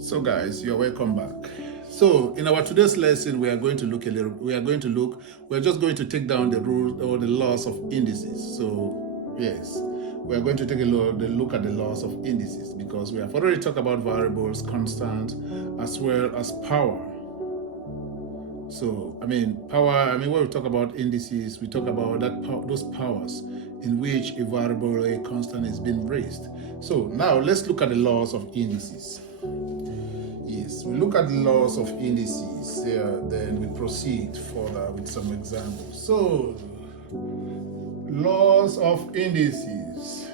So guys, you're welcome back. So in our today's lesson, we are just going to take down the rules or the laws of indices. So yes, we are going to take a look at the laws of indices because we have already talked about variables, constant, as well as power. So power. When we talk about indices, we talk about those powers in which a variable or a constant is being raised. So now let's look at the laws of indices. Yes, we look at the laws of indices, then we proceed further with some examples. So, laws of indices.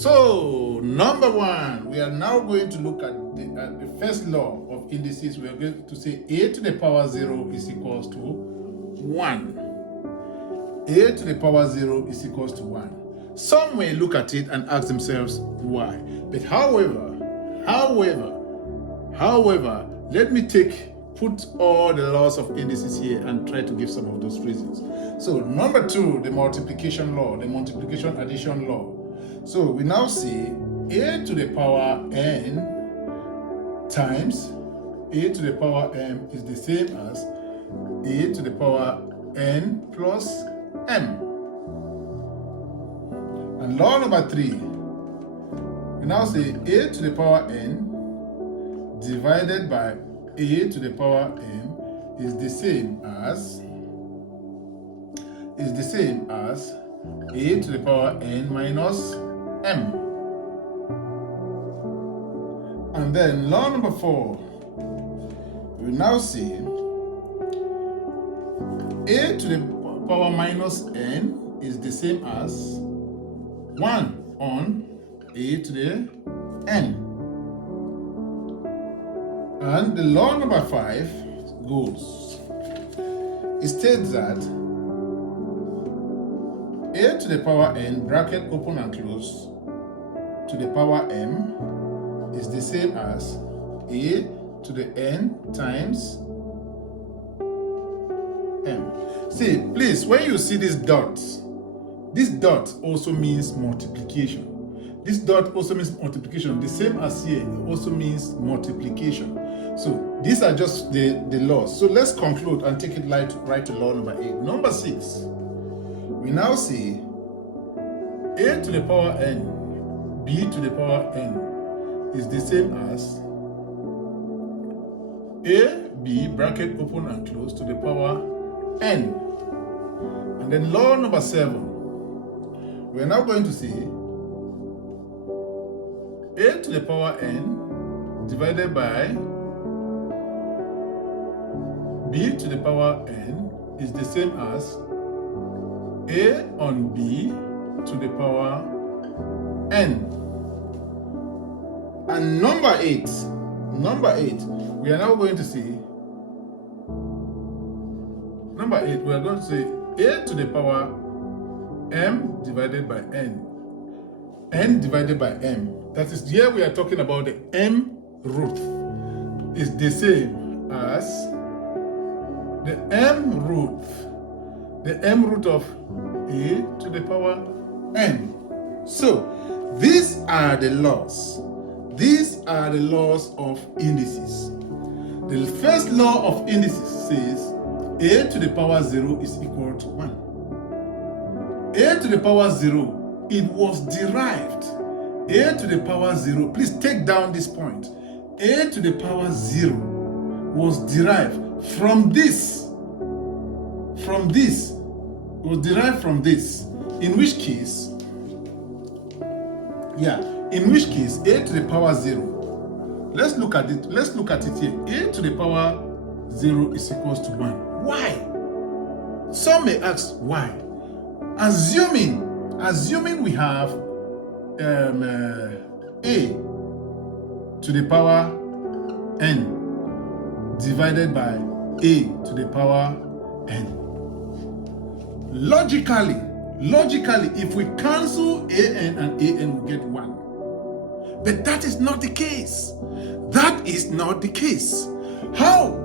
So, number one, we are now going to look at the first law of indices. We are going to say a to the power 0 is equals to 1. A to the power 0 is equals to 1. Some may look at it and ask themselves why. But however, let me put all the laws of indices here and try to give some of those reasons. So number 2, the multiplication law, the multiplication addition law. So we now see a to the power n times a to the power m is the same as a to the power n plus m. And law number 3, we now say a to the power n divided by a to the power m is the same as a to the power n minus m. And then law number 4, we now say a to the power minus n is the same as 1 on a to the n. And the law number 5 goes, it states that a to the power n, bracket open and close, to the power m is the same as a to the n times m. See, please, when you see these dots, this dot also means multiplication. This dot also means multiplication. The same as here also means multiplication. So these are just the laws. So let's conclude and take it right to law number 8. Number 6, we now see a to the power n, b to the power n is the same as a, b, bracket open and close, to the power n. And then law number 7, we are now going to see a to the power n divided by b to the power n is the same as a on b to the power n. And number 8, we are now going to see we are going to say a to the power m divided by n divided by m. That is, here we are talking about the m root is the same as the m root of a to the power n. So these are the laws of indices. The first law of indices says a to the power 0 is equal to 1. A to the power 0, it was derived. A to the power 0, please take down this point. A to the power 0 was derived from this. In which case, a to the power 0. Let's look at it here. A to the power 0 is equals to 1. Why? Some may ask why. Assuming we have a to the power n divided by a to the power n. Logically, if we cancel an and an, we get 1. But that is not the case. How?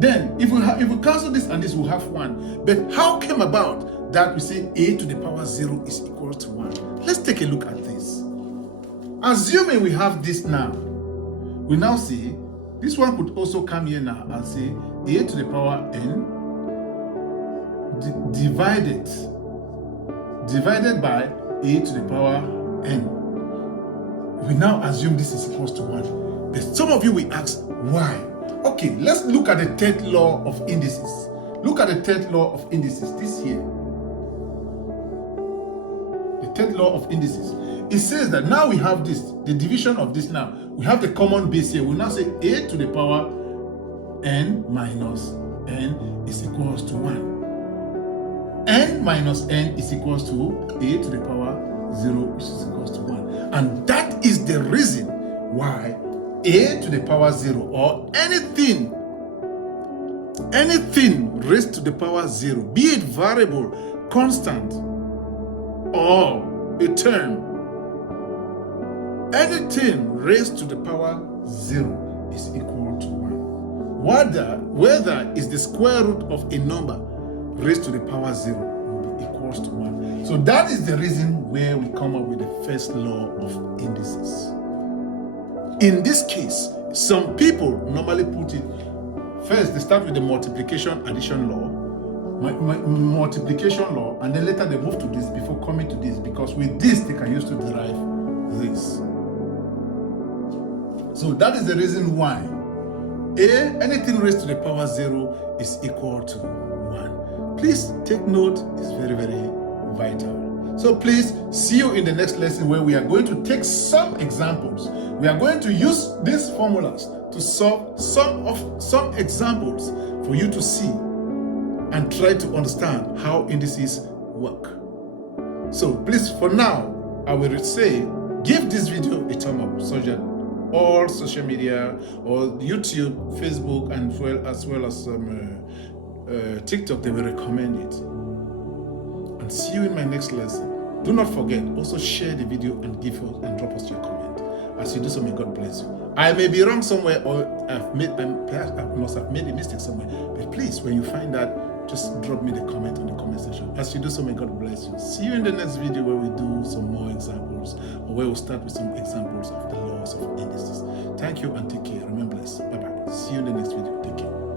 Then, if we cancel this and this, we'll have 1. But how came about that we say a to the power 0 is equal to 1? Let's take a look at this. Assuming we have this now, we now say this one could also come here now and say a to the power n divided by a to the power n. We now assume this is equals to 1. But some of you will ask, why? Okay, let's look at the third law of indices. Look at the third law of indices, this here. The third law of indices. It says that now we have this, the division of this now. We have the common base here. We now say a to the power n minus n is equals to 1. N minus n is equals to a to the power 0, which is equals to 1. And that is the reason why a to the power 0 or anything raised to the power 0, be it variable, constant, or a term, anything raised to the power 0 is equal to 1. Whether is the square root of a number raised to the power 0 will be equals to 1. So that is the reason where we come up with the first law of indices. In this case, some people normally put it first, they start with the multiplication addition law, multiplication law, and then later they move to this before coming to this, because with this they can use to derive this. So that is the reason why anything raised to the power 0 is equal to 1. Please take note, it's very, very vital. So please, see you in the next lesson where we are going to take some examples. We are going to use these formulas to solve some examples for you to see and try to understand how indices work. So please, for now, I will say, give this video a thumb up so that all social media or YouTube, Facebook, and as well as TikTok, they will recommend it. And see you in my next lesson. Do not forget, also share the video and drop us your comment. As you do so, may God bless you. I may be wrong somewhere, or perhaps I must have made a mistake somewhere. But please, when you find that, just drop me the comment on the comment section. As you do so, may God bless you. See you in the next video where we do some more examples, or where we'll start with some examples of the laws of indices. Thank you and take care. Remember blessed. Bye-bye. See you in the next video. Take care.